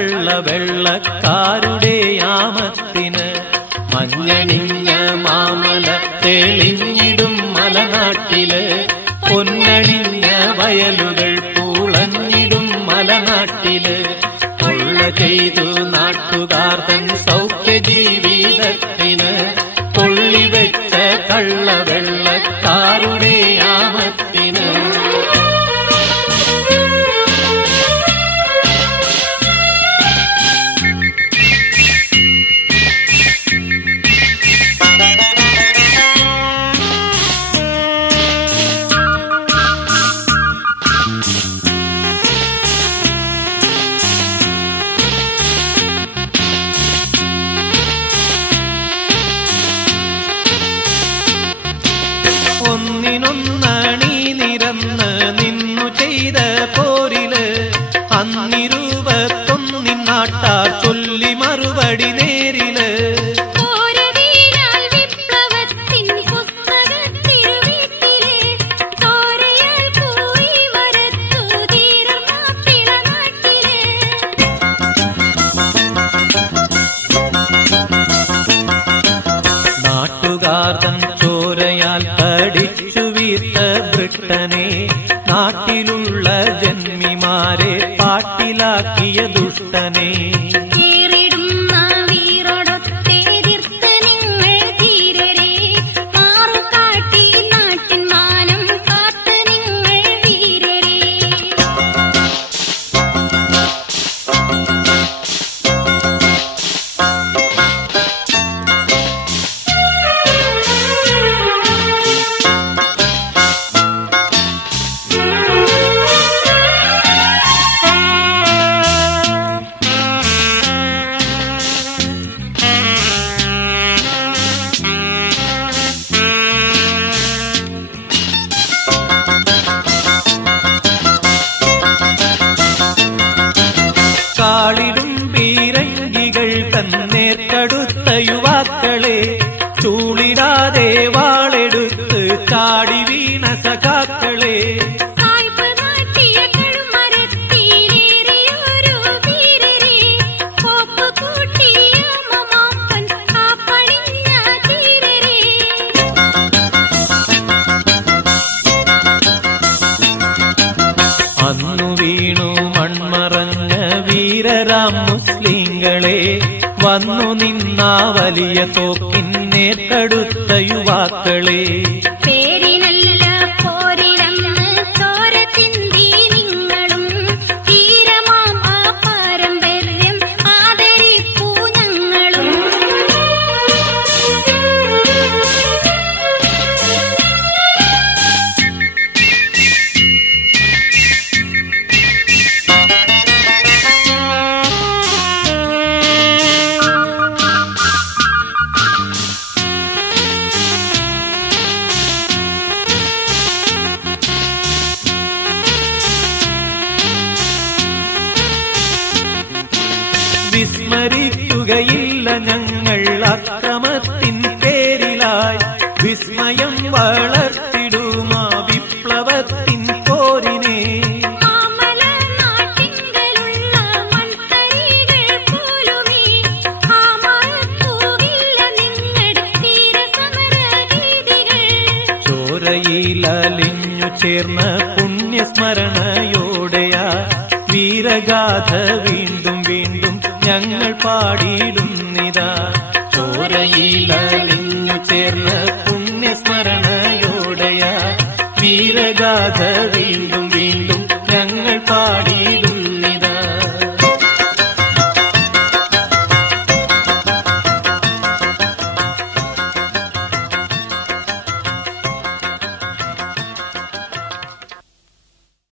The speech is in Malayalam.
കള്ളവെള്ളക്കാരുടെ യാമത്തിന് മഞ്ഞണിഞ്ഞ മാമല തെളിഞ്ഞിടും മലനാട്ടില് പൊന്നണിഞ്ഞ വയലുകൾ പൂളഞ്ഞിടും മലനാട്ടില് കൊള്ള ചെയ്തു നാട്ടുകാർ തൻ സൗഖ്യ ജീവിതത്തിന് കൊള്ളിവെച്ച കള്ളവെള്ളക്കാരുടെ യാമത്തിന് ഒന്നിനൊന്നണി നിരന്ന് നിന്നു ചെയ്ത പോരില് അന്നിരുപത്തൊന്നിൻ നാട്ടാർ ചൊല്ലി മറുപടി നേരില് നാട്ടുകാർ തൻ ചോരയാൽ പഠിച്ചു വീർത്ത ബ്രിട്ടനെ നാട്ടിലുള്ള ജന്മിമാരെ പാട്ടിലാക്കിയ ദുഷ്ടനെ കാളിടും പീരങ്കികൾ തന്നേർക്കടുത്ത യുവാക്കളെ ചൂളിടാതെ വാളെടുത്ത് ചാടി വീണ സഖാക്കളെ അന്നു വീണു മൺമറഞ്ഞ വീരരാം മുസ്ലിങ്ങളെ വന്നു നിന്നാ വലിയ തോക്കിന്നേർക്കടുത്ത യുവാക്കളെ വിസ്മരിക്കുകയില്ല ഞങ്ങൾ അക്രമത്തിൻ പേരിലായി വിസ്മയം വളർത്തിടുമാ വിപ്ലവത്തിൻ പോരിനെ ചോരയിലലിഞ്ഞു ചേർന്ന പുണ്യസ്മരണയോടെയാ വീരഗാഥ വീണ്ടും വീണ്ടും ഞങ്ങൾ പാടിയിടുന്നിതാ ചോരയിലലിഞ്ഞു ചേർന്ന പുണ്യസ്മരണയോടെയാ വീരഗാഥ വീണ്ടും വീണ്ടും ഞങ്ങൾ പാടി